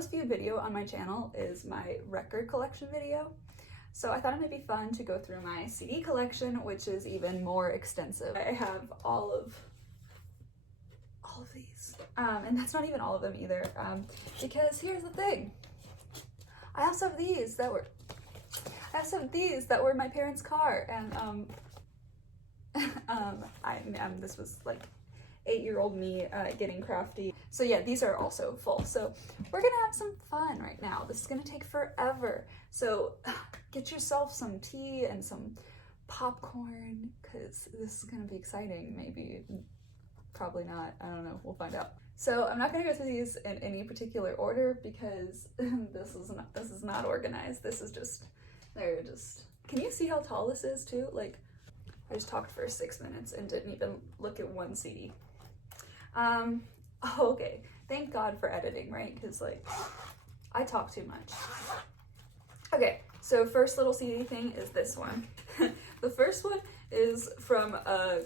most viewed video on my channel is my record collection video. So I thought it might be fun to go through my CD collection, which is even more extensive. I have all of these. And that's not even all of them either. Because here's the thing. I also have these that were in my parents' car, and this was like 8-year-old me getting crafty. So yeah, these are also full. So we're gonna have some fun right now. This is gonna take forever. So get yourself some tea and some popcorn, because this is gonna be exciting. Maybe, probably not. I don't know. We'll find out. So I'm not gonna go through these in any particular order because this is not organized. This is just, they're just. Can you see how tall this is too? Like, I just talked for 6 minutes and didn't even look at one CD. Okay, thank God for editing, right? Because like, I talk too much. Okay, so first little CD thing is this one. The first one is from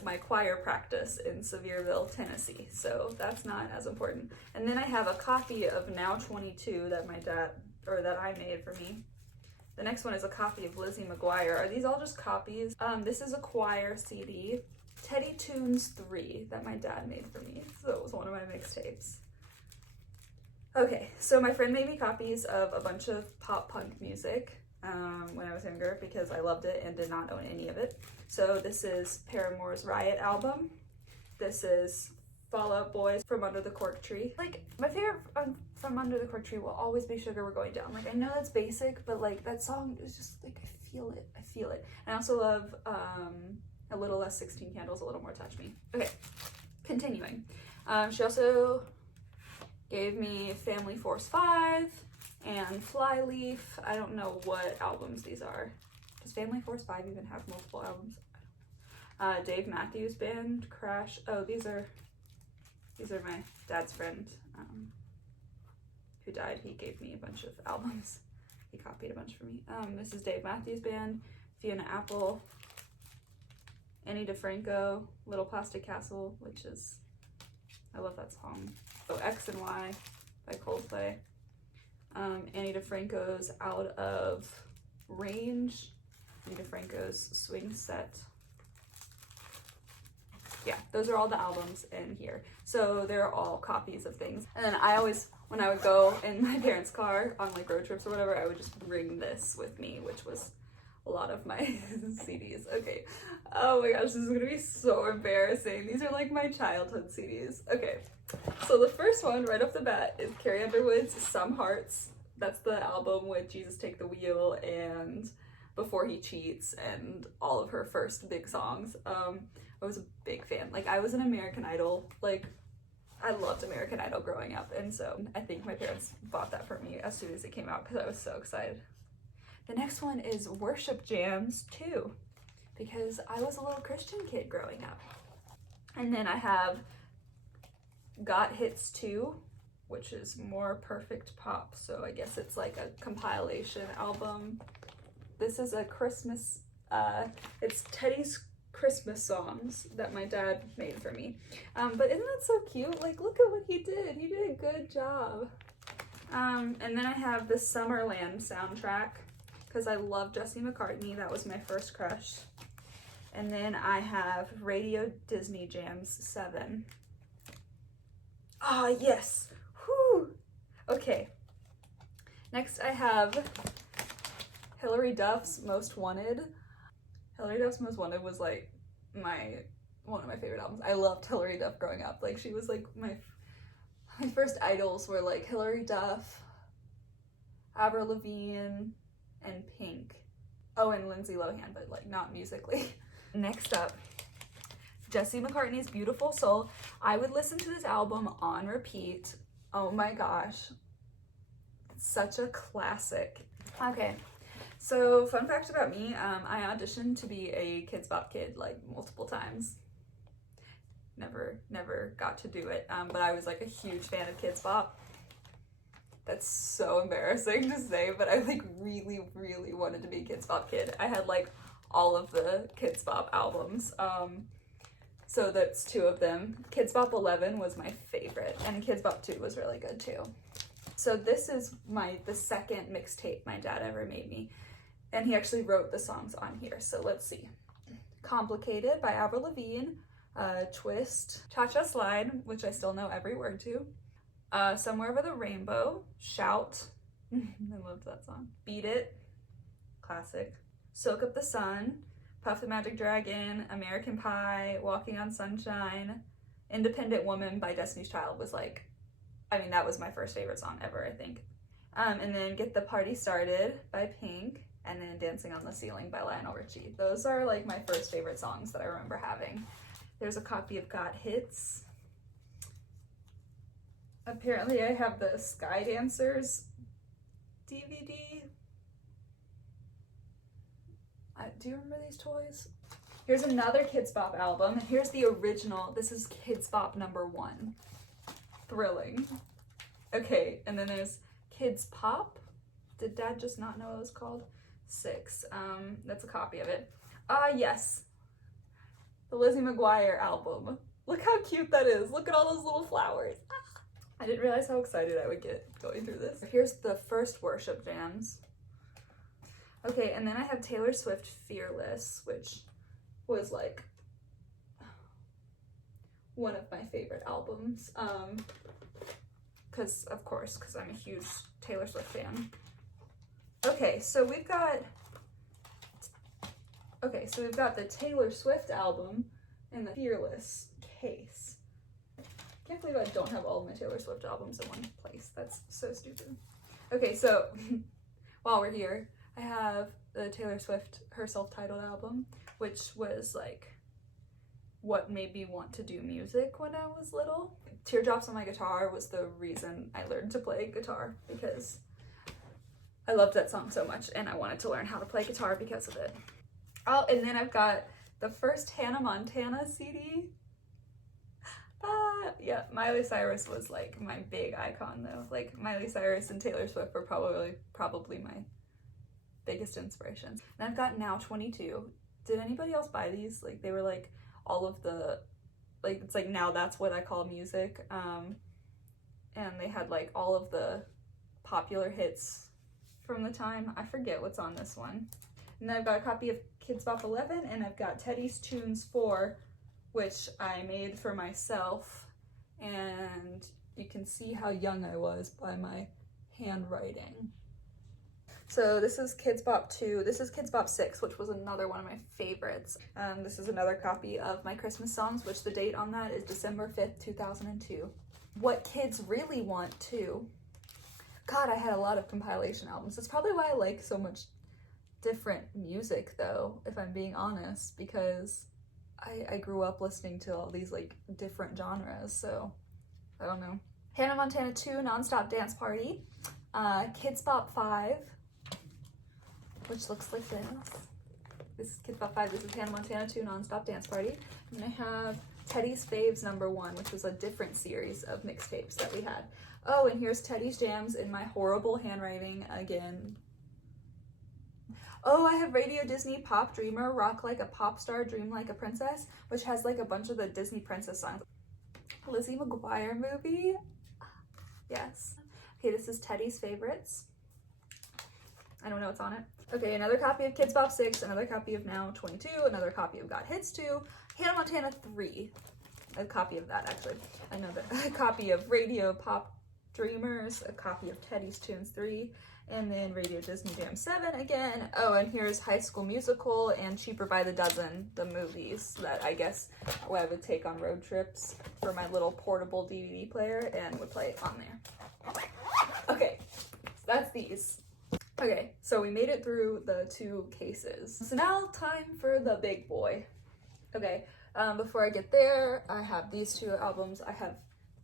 my choir practice in Sevierville, Tennessee, so that's not as important. And then I have a copy of Now 22 that that I made for me. The next one is a copy of Lizzie McGuire. Are these all just copies? This is a choir CD, Teddy Tunes 3, that my dad made for me. So it was one of my mixtapes. Okay, so my friend made me copies of a bunch of pop punk music when I was younger because I loved it and did not own any of it. So this is Paramore's Riot album. This is Fall Out Boy's From Under the Cork Tree. Like, my favorite From Under the Cork Tree will always be Sugar We're Going Down. Like, I know that's basic, but like, that song is just like, I feel it. And I also love A Little Less 16 Candles, A Little More Touch Me. Okay, continuing. She also gave me Family Force 5 and Flyleaf. I don't know what albums these are. Does Family Force 5 even have multiple albums? Dave Matthews Band, Crash. Oh, these are my dad's friend who died. He gave me a bunch of albums. He copied a bunch for me. This is Dave Matthews Band, Fiona Apple, Annie DeFranco, Little Plastic Castle, which is, I love that song. Oh, X and Y by Coldplay. Annie DeFranco's Out of Range, Annie DeFranco's Swing Set. Yeah, those are all the albums in here. So they're all copies of things. And then I always, when I would go in my parents' car on like road trips or whatever, I would just bring this with me, which was a lot of my CDs. Okay. Oh my gosh, this is gonna be so embarrassing. These are like my childhood CDs. Okay. So the first one right off the bat is Carrie Underwood's Some Hearts. That's the album with Jesus Take the Wheel and Before He Cheats and all of her first big songs. I was a big fan. Like, I was an American Idol. Like, I loved American Idol growing up, and so I think my parents bought that for me as soon as it came out because I was so excited. The next one is Worship Jams 2, because I was a little Christian kid growing up. And then I have Got Hits 2, which is more perfect pop, so I guess it's like a compilation album. This is a Christmas, it's Teddy's Christmas songs that my dad made for me. But isn't that so cute? Like, look at what he did. He did a good job. And then I have the Summerland soundtrack because I love Jesse McCartney. That was my first crush. And then I have Radio Disney Jams 7. Ah, yes. Whew. Okay. Next I have Hilary Duff's Most Wanted. Hilary Duff's Most Wanted was like one of my favorite albums. I loved Hilary Duff growing up. Like, she was like my first idols were like Hilary Duff, Avril Lavigne, and Pink. Oh, and Lindsay Lohan, but like not musically. Next up, Jesse McCartney's Beautiful Soul. I would listen to this album on repeat. Oh my gosh. It's such a classic. Okay. So, fun fact about me, I auditioned to be a Kidz Bop kid like multiple times. Never got to do it, but I was like a huge fan of Kidz Bop. That's so embarrassing to say, but I like really wanted to be a Kidz Bop kid. I had like all of the Kidz Bop albums, so that's 2 of them. Kidz Bop 11 was my favorite, and Kidz Bop 2 was really good too. So this is the second mixtape my dad ever made me, and he actually wrote the songs on here. So let's see. Complicated by Avril Lavigne, Twist, Cha-Cha Slide, which I still know every word to, Somewhere Over the Rainbow, Shout, I loved that song, Beat It, classic, Soak Up the Sun, Puff the Magic Dragon, American Pie, Walking on Sunshine, Independent Woman by Destiny's Child was like, I mean, that was my first favorite song ever, I think. And then Get the Party Started by Pink, and then Dancing on the Ceiling by Lionel Richie. Those are like my first favorite songs that I remember having. There's a copy of Got Hits. Apparently I have the Sky Dancers DVD. Do you remember these toys? Here's another Kidz Bop album. Here's the original. This is Kidz Bop #1. Thrilling. Okay, and then there's Kidz Pop. Did Dad just not know what it was called? 6. That's a copy of it. Yes. The Lizzie McGuire album. Look how cute that is. Look at all those little flowers. I didn't realize how excited I would get going through this. Here's the first worship jams. Okay, and then I have Taylor Swift Fearless, which was like one of my favorite albums. Because I'm a huge Taylor Swift fan. Okay, so we've got the Taylor Swift album in the Fearless case. I can't believe I don't have all of my Taylor Swift albums in one place. That's so stupid. Okay, so while we're here, I have the Taylor Swift, her self-titled album, which was like what made me want to do music when I was little. Teardrops on My Guitar was the reason I learned to play guitar, because I loved that song so much and I wanted to learn how to play guitar because of it. Oh, and then I've got the first Hannah Montana CD. Yeah, Miley Cyrus was like my big icon though. Like Miley Cyrus and Taylor Swift were probably my biggest inspirations. And I've got Now 22. Did anybody else buy these? Like they were like all of the, like it's like Now That's What I Call Music. And they had like all of the popular hits from the time. I forget what's on this one. And then I've got a copy of Kidz Bop 11, and I've got Teddy's Tunes 4, which I made for myself, and you can see how young I was by my handwriting. So this is Kidz Bop 2. This is Kidz Bop 6, which was another one of my favorites. This is another copy of my Christmas songs, which the date on that is December 5th, 2002. What Kids Really Want To. God, I had a lot of compilation albums. That's probably why I like so much different music though, if I'm being honest, because I grew up listening to all these like different genres, so I don't know. Hannah Montana 2 Nonstop Dance Party, Kidz Bop 5, which looks like this. This is Kidz Bop 5, this is Hannah Montana 2 Nonstop Dance Party. And I have Teddy's Faves #1, which was a different series of mixtapes that we had. Oh, and here's Teddy's Jams in my horrible handwriting again. Oh, I have Radio Disney Pop Dreamer, Rock Like a Pop Star, Dream Like a Princess, which has like a bunch of the Disney princess songs. Lizzie McGuire movie? Yes. Okay, this is Teddy's Favorites. I don't know what's on it. Okay, another copy of Kidz Bop 6, another copy of Now 22, another copy of Got Hits 2, Hannah Montana 3, a copy of that actually, a copy of Radio Pop Dreamers, a copy of Teddy's Tunes 3, and then Radio Disney Jam 7 again. Oh, and here's High School Musical and Cheaper by the Dozen, the movies that I guess I would take on road trips for my little portable DVD player and would play it on there. Okay, so that's these. Okay, so we made it through the 2 cases. So now time for the big boy. Okay, before I get there, I have these 2 albums. I have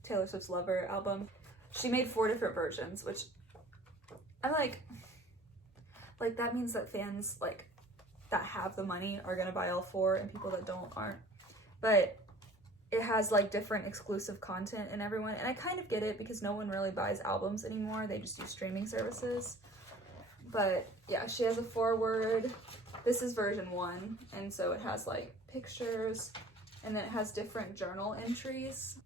Taylor Swift's Lover album. She made 4 different versions, which I'm like that means that fans like that have the money are gonna buy all 4 and people that don't aren't. But it has like different exclusive content and everyone, and I kind of get it because no one really buys albums anymore. They just use streaming services. But yeah, she has a foreword. This is version 1, and so it has like pictures, and then it has different journal entries.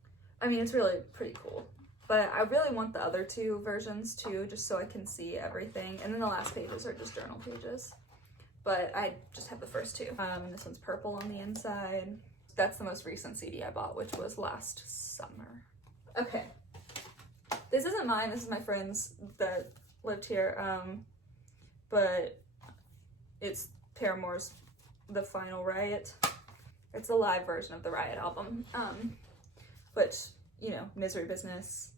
I mean, it's really pretty cool. But I really want the other two versions too, just so I can see everything. And then the last pages are just journal pages. But I just have the first two. And this one's purple on the inside. That's the most recent CD I bought, which was last summer. Okay. This isn't mine, this is my friend's that lived here. But it's Paramore's The Final Riot. It's a live version of the Riot album. Which, you know, Misery Business.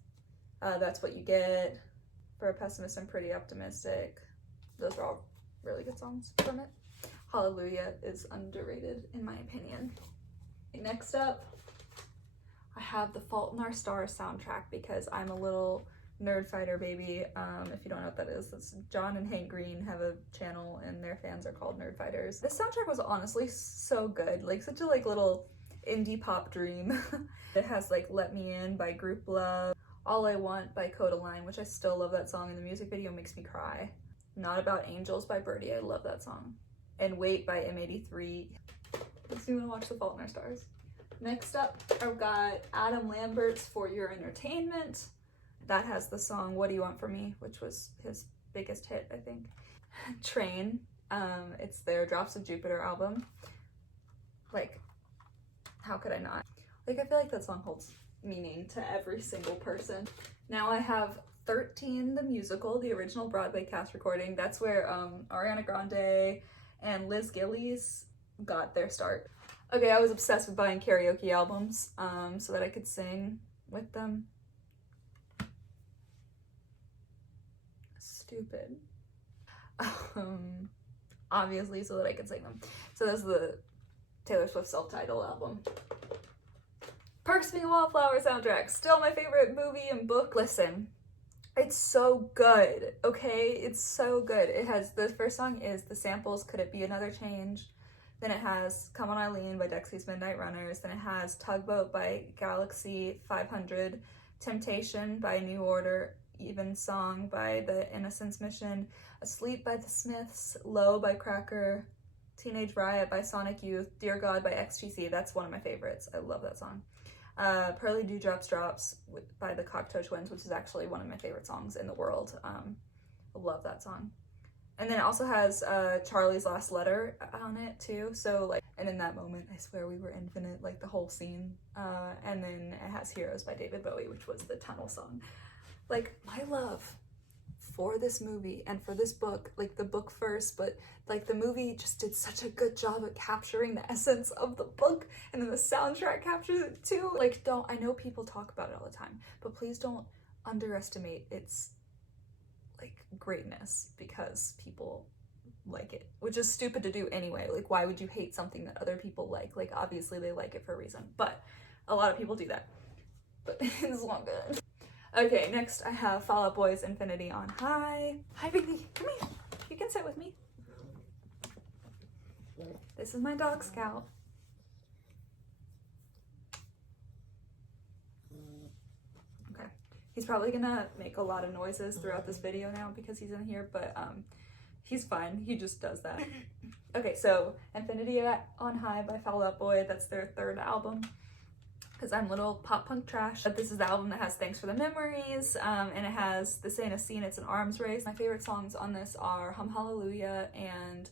That's What You Get. For a Pessimist, I'm Pretty Optimistic. Those are all really good songs from it. Hallelujah is underrated in my opinion. Next up, I have The Fault in Our Stars soundtrack because I'm a little nerd fighter baby. If you don't know what that is, that's John and Hank Green have a channel and their fans are called Nerd Fighters. This soundtrack was honestly so good, like such a little indie pop dream. It has like Let Me In by Group Love, All I Want by Codaline, which I still love that song, and the music video makes me cry. Not About Angels by Birdie, I love that song. And Wait by M83. Makes me want to watch The Fault in Our Stars. Next up, I've got Adam Lambert's For Your Entertainment. That has the song What Do You Want From Me, which was his biggest hit, I think. Train, it's their Drops of Jupiter album. Like, how could I not? Like, I feel like that song holds meaning to every single person. Now I have 13 the musical, the original Broadway cast recording. That's where Ariana Grande and Liz Gillies got their start. Okay, I was obsessed with buying karaoke albums so that I could sing with them. Stupid. Obviously so that I could sing them. So this is the Taylor Swift self-titled album. Perks Being a Wallflower soundtrack, still my favorite movie and book. Listen, it's so good, okay? It's so good. It has, the first song is the samples, Could It Be Another Change? Then it has Come On Eileen by Dexy's Midnight Runners. Then it has Tugboat by Galaxy 500, Temptation by New Order, Even Song by The Innocence Mission, Asleep by The Smiths, Low by Cracker, Teenage Riot by Sonic Youth, Dear God by XTC. That's one of my favorites. I love that song. Pearly Dewdrops Drops by the Cocteau Twins, which is actually one of my favorite songs in the world. I love that song. And then it also has Charlie's Last Letter on it too. So like, and in that moment, I swear we were infinite, like the whole scene. And then it has Heroes by David Bowie, which was the Tunnel song. Like, my love for this movie and for this book, like the book first, but like the movie just did such a good job at capturing the essence of the book, and then the soundtrack captures it too. Like, I know people talk about it all the time, but please don't underestimate its like greatness because people like it, which is stupid to do anyway. Like, why would you hate something that other people like? Like, obviously they like it for a reason, but a lot of people do that. But it's not good. Okay, next I have Fall Out Boy's Infinity on High. Hi, baby, come here. You can sit with me. This is my dog, Scout. Okay, he's probably gonna make a lot of noises throughout this video now because he's in here, but he's fine. He just does that. Okay, so Infinity on High by Fall Out Boy. That's their third album, because I'm little pop punk trash. But this is the album that has Thanks for the Memories, and it has This Ain't a Scene, It's an Arms Race. My favorite songs on this are Hum Hallelujah and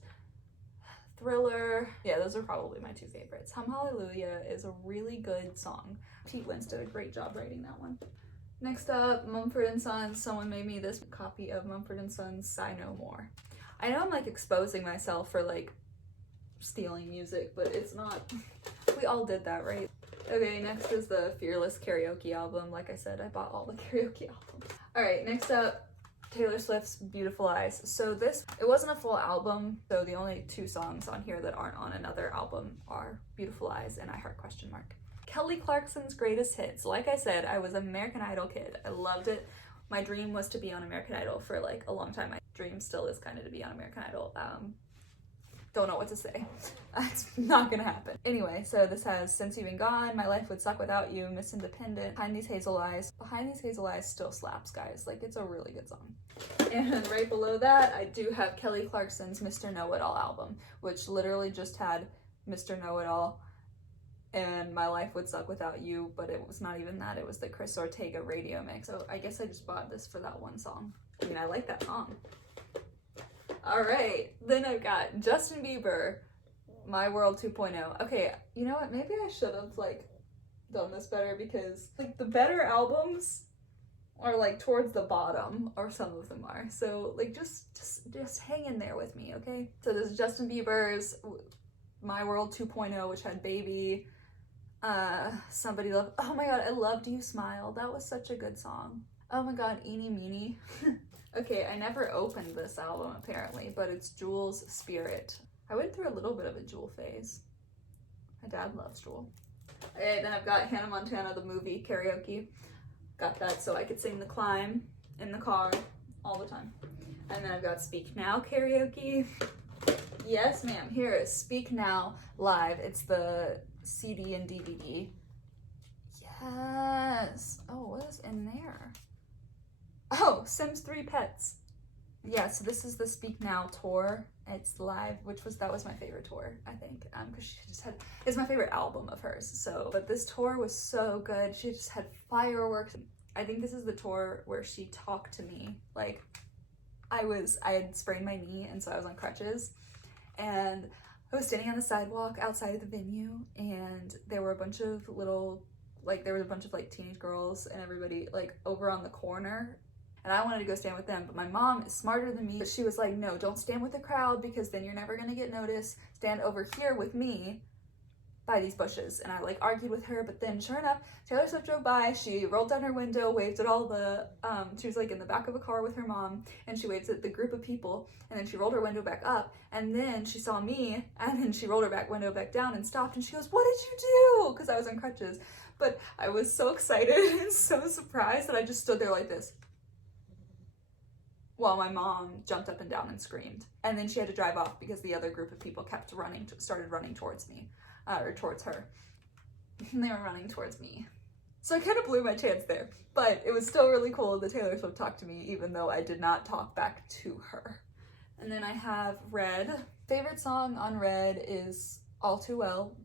Thriller. Yeah, those are probably my two favorites. Hum Hallelujah is a really good song. Pete Wentz did a great job writing that one. Next up, Mumford Sons. Someone made me this copy of Mumford Sons Sigh No More. I know I'm like exposing myself for like stealing music, but it's not. We all did that, right? Okay, next is the Fearless karaoke album. Like I said, I bought all the karaoke albums. Alright, next up, Taylor Swift's Beautiful Eyes. So this, it wasn't a full album, so the only two songs on here that aren't on another album are Beautiful Eyes and I Heart ? Kelly Clarkson's Greatest Hits. Like I said, I was an American Idol kid. I loved it. My dream was to be on American Idol for like a long time. My dream still is kind of to be on American Idol. Don't know what to say. It's not gonna happen. Anyway, so this has Since You've Been Gone, My Life Would Suck Without You, Miss Independent, Behind These Hazel Eyes. Behind These Hazel Eyes still slaps, guys. Like, it's a really good song. And right below that, I do have Kelly Clarkson's Mr. Know-It-All album, which literally just had Mr. Know-It-All and My Life Would Suck Without You, but it was not even that. It was the Chris Ortega radio mix. So I guess I just bought this for that one song. I mean, I like that song. All right, then I've got Justin Bieber, My World 2.0. Okay, you know what? Maybe I should have like done this better, because like the better albums are like towards the bottom, or some of them are. So like just hang in there with me, okay? So this is Justin Bieber's My World 2.0, which had Baby, Somebody Love. Oh my god, I loved You Smile. That was such a good song. Oh my god, Eeny Meeny. Okay, I never opened this album apparently, but it's Jewel's Spirit. I went through a little bit of a Jewel phase. My dad loves Jewel. Okay, then I've got Hannah Montana, the movie, Karaoke. Got that so I could sing The Climb in the car all the time. And then I've got Speak Now Karaoke. Yes, ma'am. Here is Speak Now Live. It's the CD and DVD. Yes. Oh, what is in there? Oh, Sims 3 Pets. Yeah, so this is the Speak Now tour. It's live, that was my favorite tour, I think, because she just had, it's my favorite album of hers. So, but this tour was so good. She just had fireworks. I think this is the tour where she talked to me. Like, I had sprained my knee, and so I was on crutches, and I was standing on the sidewalk outside of the venue, and there were a bunch of like teenage girls and everybody like over on the corner. And I wanted to go stand with them, but my mom is smarter than me. But she was like, no, don't stand with the crowd, because then you're never gonna get noticed. Stand over here with me by these bushes. And I like argued with her, but then sure enough, Taylor Swift drove by. She rolled down her window, waved at all the, she was like in the back of a car with her mom, and she waved at the group of people, and then she rolled her window back up, and then she saw me, and then she rolled her window back down and stopped, and she goes, what did you do? Because I was on crutches. But I was so excited and so surprised that I just stood there like this, while my mom jumped up and down and screamed. And then she had to drive off because the other group of people started running towards me, or towards her. And they were running towards me. So I kind of blew my chance there, but it was still really cool that Taylor Swift talked to me, even though I did not talk back to her. And then I have Red. Favorite song on Red is All Too Well,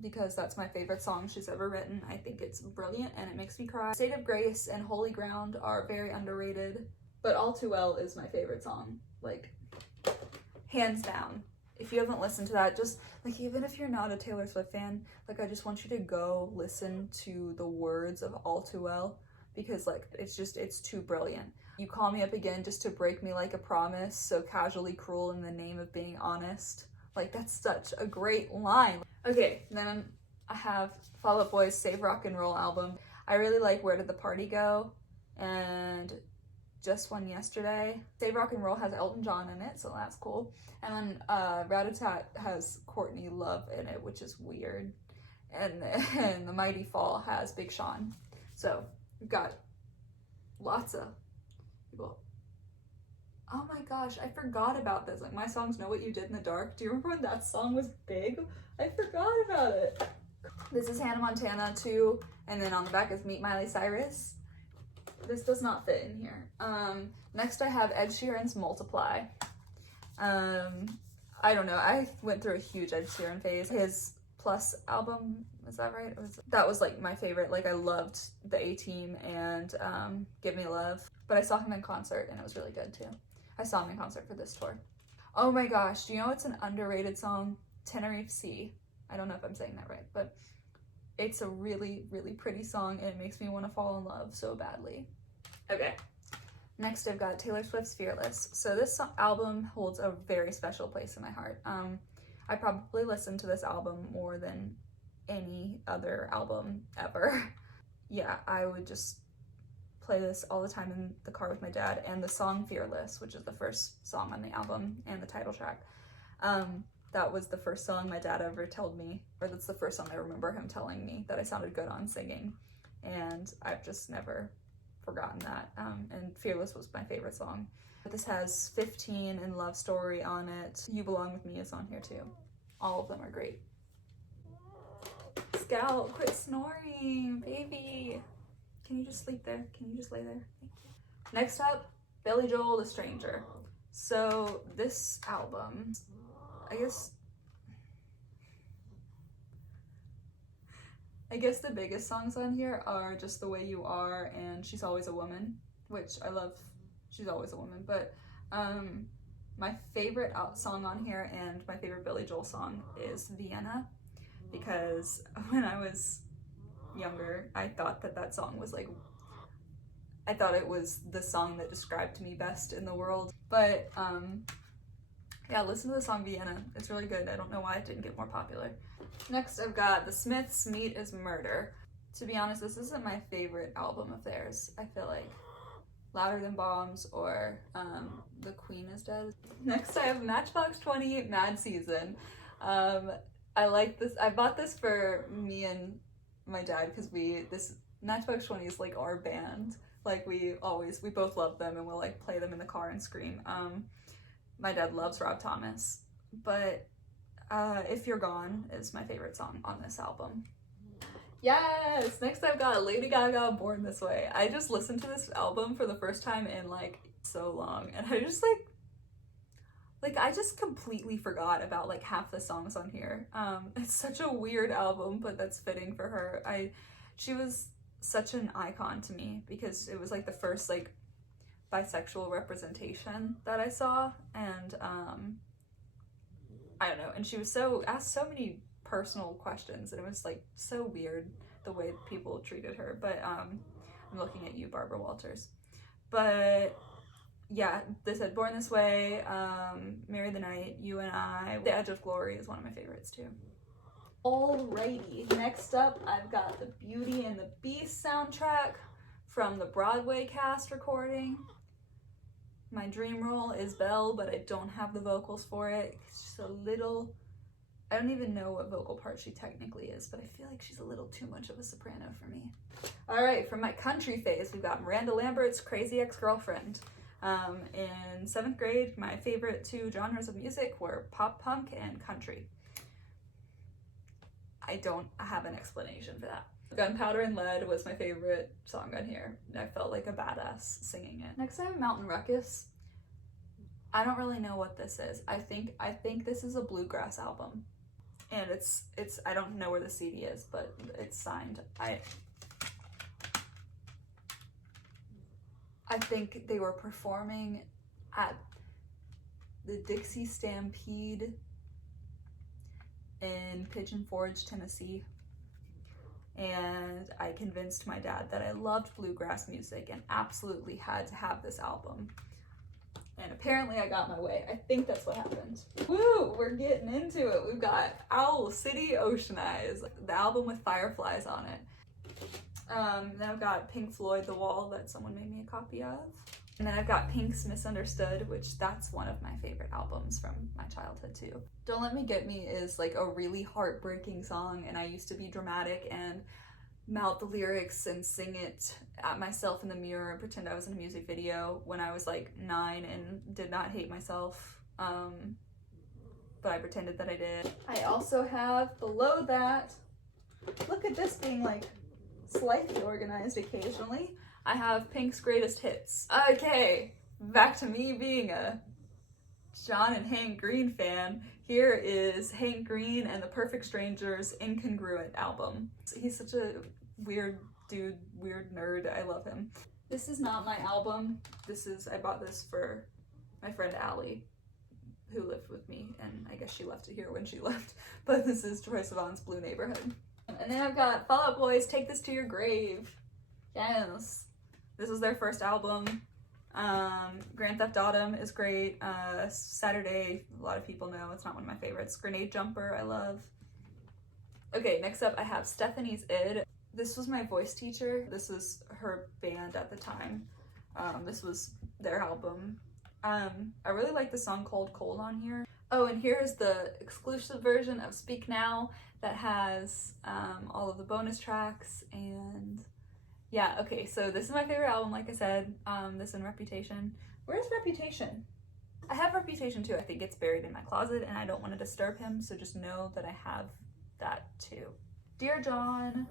because that's my favorite song she's ever written. I think it's brilliant and it makes me cry. State of Grace and Holy Ground are very underrated. But All Too Well is my favorite song, like, hands down. If you haven't listened to that, just, like, even if you're not a Taylor Swift fan, like, I just want you to go listen to the words of All Too Well, because, like, it's too brilliant. You call me up again just to break me like a promise, so casually cruel in the name of being honest. Like, that's such a great line. Okay, then I have Fall Out Boy's Save Rock and Roll album. I really like Where Did the Party Go? And Just One Yesterday. Save Rock and Roll has Elton John in it, so that's cool. And then Rat-a-Tat has Courtney Love in it, which is weird. And The Mighty Fall has Big Sean. So we've got lots of people. Oh my gosh, I forgot about this. Like, my songs Know What You Did in the Dark. Do you remember when that song was big? I forgot about it. This is Hannah Montana too, and then on the back is Meet Miley Cyrus. This does not fit in here. Next I have Ed Sheeran's Multiply. I don't know, I went through a huge Ed Sheeran phase. His Plus album, is that right? That was like my favorite. Like, I loved the A-Team and Give Me Love. But I saw him in concert and it was really good too. I saw him in concert for this tour. Oh my gosh, do you know it's an underrated song? Tenerife Sea. I don't know if I'm saying that right, but it's a really, really pretty song and it makes me want to fall in love so badly. Okay, next I've got Taylor Swift's Fearless. So this album holds a very special place in my heart. I probably listened to this album more than any other album ever. Yeah, I would just play this all the time in the car with my dad, and the song Fearless, which is the first song on the album and the title track. That was the first song my dad ever told me, or that's the first song I remember him telling me that I sounded good on singing, and I've just never forgotten that. And Fearless was my favorite song. But this has 15 and Love Story on it. You Belong With Me is on here too. All of them are great. Scout, quit snoring, baby. Can you just sleep there? Can you just lay there? Thank you. Next up, Billy Joel, The Stranger. So this album, I guess, I guess the biggest songs on here are Just the Way You Are and She's Always a Woman, which I love. She's Always a Woman, but my favorite song on here and my favorite Billy Joel song is Vienna, because when I was younger, I thought that song was like, I thought it was the song that described me best in the world. But yeah, listen to the song Vienna. It's really good. I don't know why it didn't get more popular. Next, I've got The Smiths' Meat is Murder. To be honest, this isn't my favorite album of theirs. I feel like Louder Than Bombs or The Queen is Dead. Next, I have Matchbox 20 Mad Season. I like this. I bought this for me and my dad because this Matchbox 20 is like our band. Like we both love them and we'll like play them in the car and scream. My dad loves Rob Thomas, but If You're Gone is my favorite song on this album. Yes! Next I've got Lady Gaga, Born This Way. I just listened to this album for the first time in like so long, and I just like I just completely forgot about like half the songs on here. It's such a weird album, but that's fitting for her. She was such an icon to me because it was like the first like bisexual representation that I saw, and I don't know, and she was asked so many personal questions, and it was like so weird the way people treated her. But I'm looking at you, Barbara Walters. But yeah, they said Born This Way, Marry the Night, You and I, The Edge of Glory is one of my favorites too. Alrighty, next up I've got the Beauty and the Beast soundtrack from the Broadway cast recording. My dream role is Belle, but I don't have the vocals for it. It's just a little, I don't even know what vocal part she technically is, but I feel like she's a little too much of a soprano for me. Alright, from my country phase, we've got Miranda Lambert's Crazy Ex-Girlfriend. In 7th grade, my favorite two genres of music were pop punk and country. I don't have an explanation for that. Gunpowder and Lead was my favorite song on here. I felt like a badass singing it. Next I have Mountain Ruckus. I don't really know what this is. I think this is a bluegrass album. And it's I don't know where the CD is, but it's signed. I think they were performing at the Dixie Stampede in Pigeon Forge, Tennessee. And I convinced my dad that I loved bluegrass music and absolutely had to have this album. And apparently I got my way. I think that's what happened. Woo! We're getting into it. We've got Owl City Ocean Eyes, the album with fireflies on it. Then I've got Pink Floyd, The Wall, that someone made me a copy of. And then I've got Pink's Misunderstood, which that's one of my favorite albums from my childhood too. Don't Let Me Get Me is like a really heartbreaking song, and I used to be dramatic and mouth the lyrics and sing it at myself in the mirror and pretend I was in a music video when I was like 9 and did not hate myself, but I pretended that I did. I also have below that, look at this being like slightly organized occasionally, I have Pink's Greatest Hits. Okay, back to me being a John and Hank Green fan. Here is Hank Green and the Perfect Strangers Incongruent album. He's such a weird dude, weird nerd. I love him. This is not my album. I bought this for my friend Allie, who lived with me, and I guess she left it here when she left. But this is Troye Sivan's Blue Neighborhood. And then I've got Fall Out Boy's Take This to Your Grave. Yes. This is their first album. Grand Theft Autumn is great. Saturday, a lot of people know, it's not one of my favorites. Grenade Jumper, I love. Okay, next up I have Stephanie's Id. This was my voice teacher. This was her band at the time. This was their album. I really like the song Cold Cold on here. Oh, and here's the exclusive version of Speak Now that has all of the bonus tracks. And yeah, okay, so this is my favorite album, like I said. This and Reputation. Where's Reputation? I have Reputation too. I think it's buried in my closet and I don't want to disturb him, so just know that I have that too. Dear John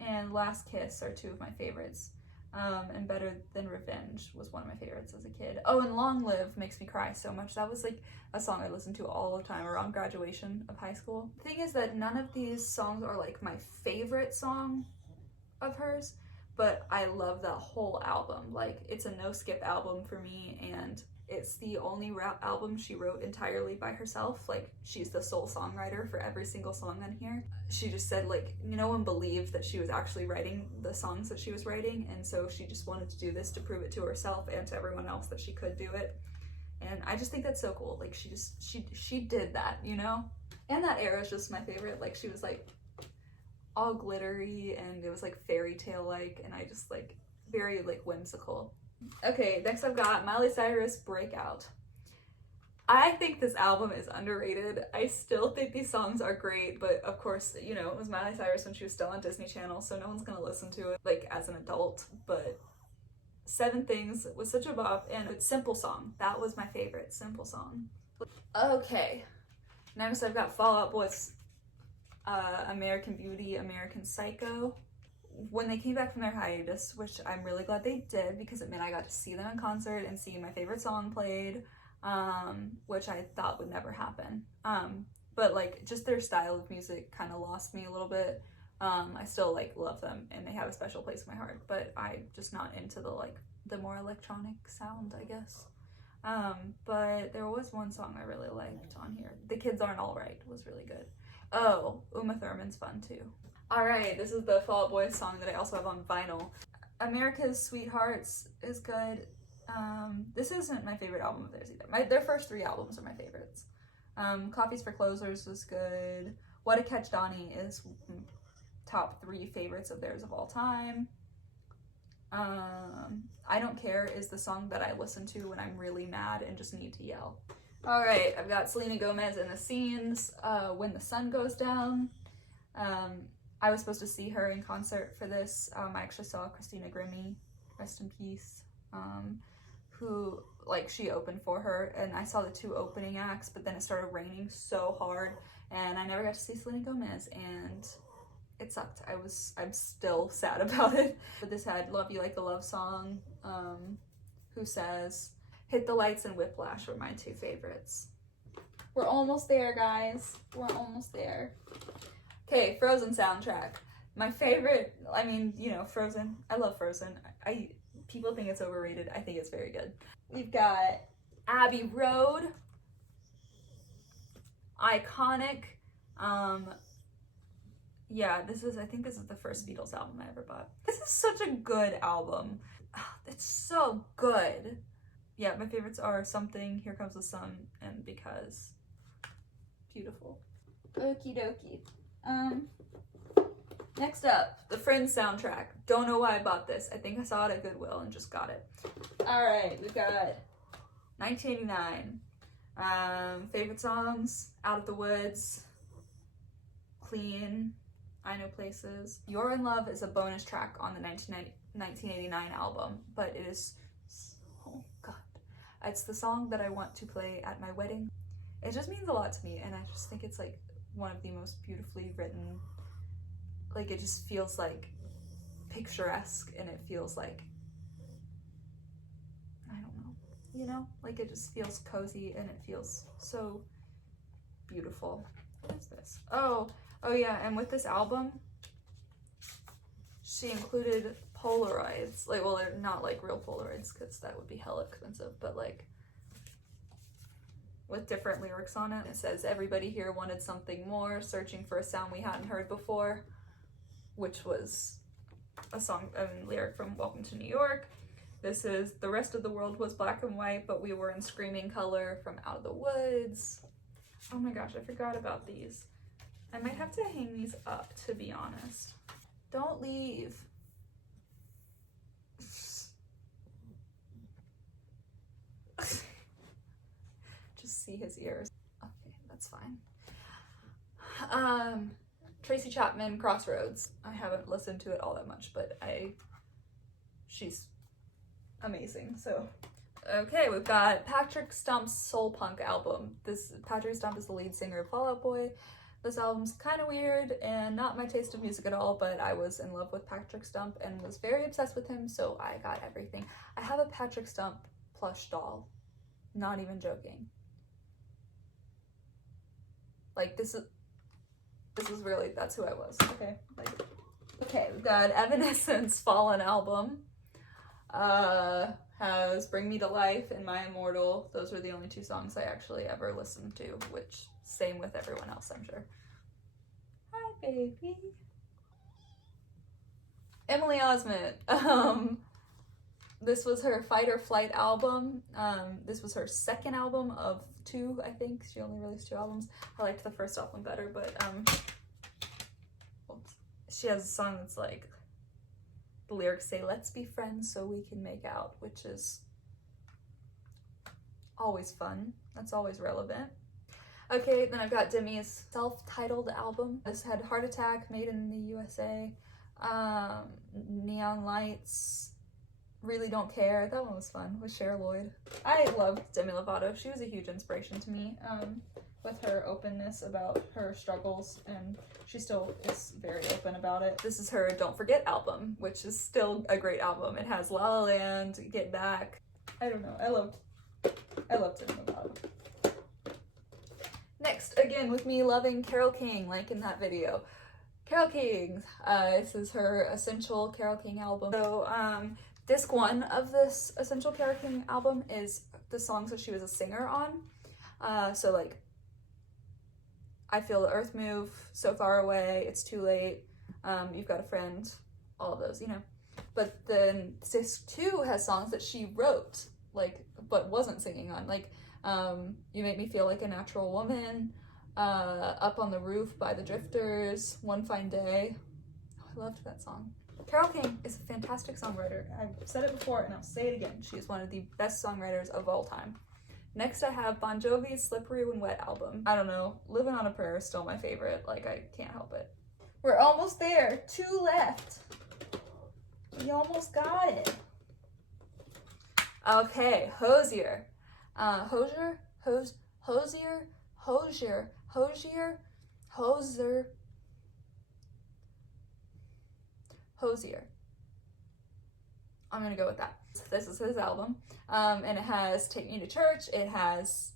and Last Kiss are two of my favorites. And Better Than Revenge was one of my favorites as a kid. Oh, and Long Live makes me cry so much. That was like a song I listened to all the time around graduation of high school. The thing is that none of these songs are like my favorite song of hers, but I love that whole album. Like, it's a no skip album for me, and it's the only album she wrote entirely by herself. Like, she's the sole songwriter for every single song on here. She just said, like, no one believed that she was actually writing the songs that she was writing, and so she just wanted to do this to prove it to herself and to everyone else that she could do it. And I just think that's so cool. Like, she did that, you know? And that era is just my favorite. Like, she was like all glittery, and it was like fairy tale like, and I just like very like whimsical. Okay, next I've got Miley Cyrus, Breakout. I think this album is underrated. I still think these songs are great, but of course, you know, it was Miley Cyrus when she was still on Disney Channel, so no one's gonna listen to it like as an adult. But Seven Things was such a bop, and it's Simple Song. That was my favorite, Simple Song. Okay, next I've got Fall Out Boy's American Beauty, American Psycho. When they came back from their hiatus, which I'm really glad they did because it meant I got to see them in concert and see my favorite song played, which I thought would never happen. But like just their style of music kind of lost me a little bit. I still like love them and they have a special place in my heart, but I'm just not into the more electronic sound, I guess. But there was one song I really liked on here. The Kids Aren't Alright was really good. Oh, Uma Thurman's fun too. Alright, this is the Fall Out Boy song that I also have on vinyl. America's Sweethearts is good. This isn't my favorite album of theirs either. Their first 3 albums are my favorites. Coffees for Closers was good. What to Catch Donnie is top 3 favorites of theirs of all time. I Don't Care is the song that I listen to when I'm really mad and just need to yell. Alright, I've got Selena Gomez and the Scenes, When the Sun Goes Down. I was supposed to see her in concert for this. I actually saw Christina Grimmie, rest in peace, who, like, she opened for her, and I saw the 2 opening acts, but then it started raining so hard, and I never got to see Selena Gomez, and it sucked. I'm still sad about it. But this had Love You Like a Love Song, Who Says, Hit the Lights, and Whiplash were my 2 favorites. We're almost there, guys. We're almost there. Okay, Frozen soundtrack. My favorite, I mean, you know, Frozen. I love Frozen. People think it's overrated. I think it's very good. We've got Abbey Road. Iconic. Yeah, I think this is the first Beatles album I ever bought. This is such a good album. It's so good. Yeah, my favorites are Something, Here Comes the Sun, and Because. Beautiful. Okie dokie. Next up, the Friends soundtrack. Don't know why I bought this. I think I saw it at Goodwill and just got it. Alright, we've got 1989. Favorite songs, Out of the Woods, Clean, I Know Places. You're in Love is a bonus track on the 1989 album, but it is, oh god. It's the song that I want to play at my wedding. It just means a lot to me, and I just think it's like one of the most beautifully written, like it just feels like picturesque, and it feels like, I don't know, you know, like it just feels cozy and it feels so beautiful. What is this? Oh yeah, and with this album, she included Polaroids, like, well, they're not like real Polaroids because that would be hella expensive, but like with different lyrics on it. It says, everybody here wanted something more, searching for a sound we hadn't heard before, which was a lyric from Welcome to New York. This is, the rest of the world was black and white, but we were in screaming color from Out of the Woods. Oh my gosh, I forgot about these. I might have to hang these up, to be honest. Don't leave. See his ears. Okay, that's fine. Tracy Chapman, Crossroads. I haven't listened to it all that much, but she's amazing, so. Okay, we've got Patrick Stump's Soul Punk album. Patrick Stump is the lead singer of Fall Out Boy. This album's kind of weird and not my taste of music at all, but I was in love with Patrick Stump and was very obsessed with him, so I got everything. I have a Patrick Stump plush doll. Not even joking. Like, this is really, that's who I was. Okay, like, okay, we got Evanescence Fallen album. Has Bring Me to Life and My Immortal. Those were the only two songs I actually ever listened to, which same with everyone else, I'm sure. Hi, baby. Emily Osment. This was her Fight or Flight album. This was her second album of 2, I think. She only released 2 albums. I liked the first album better, but oops. She has a song that's like, the lyrics say, "Let's be friends so we can make out," which is always fun. That's always relevant. Okay, then I've got Demi's self-titled album. This had Heart Attack, Made in the USA, Neon Lights, Really Don't Care. That one was fun with Cher Lloyd. I loved Demi Lovato. She was a huge inspiration to me with her openness about her struggles, and she still is very open about it. This is her Don't Forget album, which is still a great album. It has La La Land, Get Back. I don't know. I loved Demi Lovato. Next, again, with me loving Carole King, like in that video. Carole King. This is her Essential Carole King album. So, disc 1 of this Essential Carole King album is the songs that she was a singer on. So like, I Feel the Earth Move, So Far Away, It's Too Late, You've Got a Friend, all of those, you know. But then disc 2 has songs that she wrote, like, but wasn't singing on, like You Make Me Feel Like a Natural Woman, Up on the Roof by the Drifters, One Fine Day. Oh, I loved that song. Carole King is a fantastic songwriter. I've said it before and I'll say it again. She is one of the best songwriters of all time. Next I have Bon Jovi's Slippery When Wet album. I don't know, Living on a Prayer is still my favorite. Like, I can't help it. We're almost there. 2 left. We almost got it. Okay, Hozier. Hozier. I'm gonna go with that. This is his album. And it has Take Me to Church. It has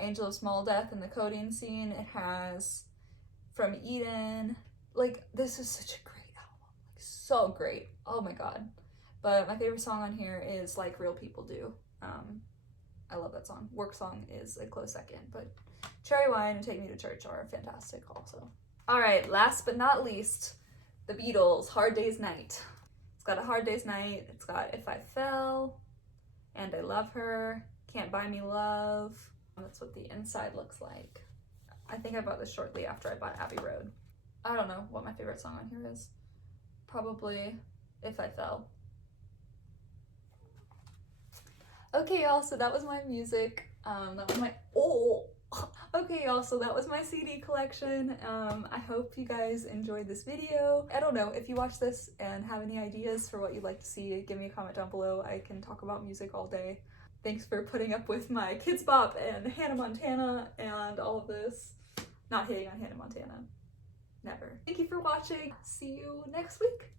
Angel of Small Death and the Codeine Scene. It has From Eden. Like, this is such a great album. Like, so great. Oh my god. But my favorite song on here is Like Real People Do. I love that song. Work Song is a close second, but Cherry Wine and Take Me to Church are fantastic also. Alright, last but not least, the Beatles, Hard Day's Night. It's got A Hard Day's Night, it's got If I Fell, And I Love Her, Can't Buy Me Love. That's what the inside looks like. I think I bought this shortly after I bought Abbey Road. I don't know what my favorite song on here is. Probably If I Fell. Okay, y'all, so that was my music. That was my, okay, y'all, so that was my CD collection. I hope you guys enjoyed this video. I don't know, if you watch this and have any ideas for what you'd like to see, give me a comment down below. I can talk about music all day. Thanks for putting up with my Kidz Bop and Hannah Montana and all of this. Not hating on Hannah Montana. Never. Thank you for watching. See you next week.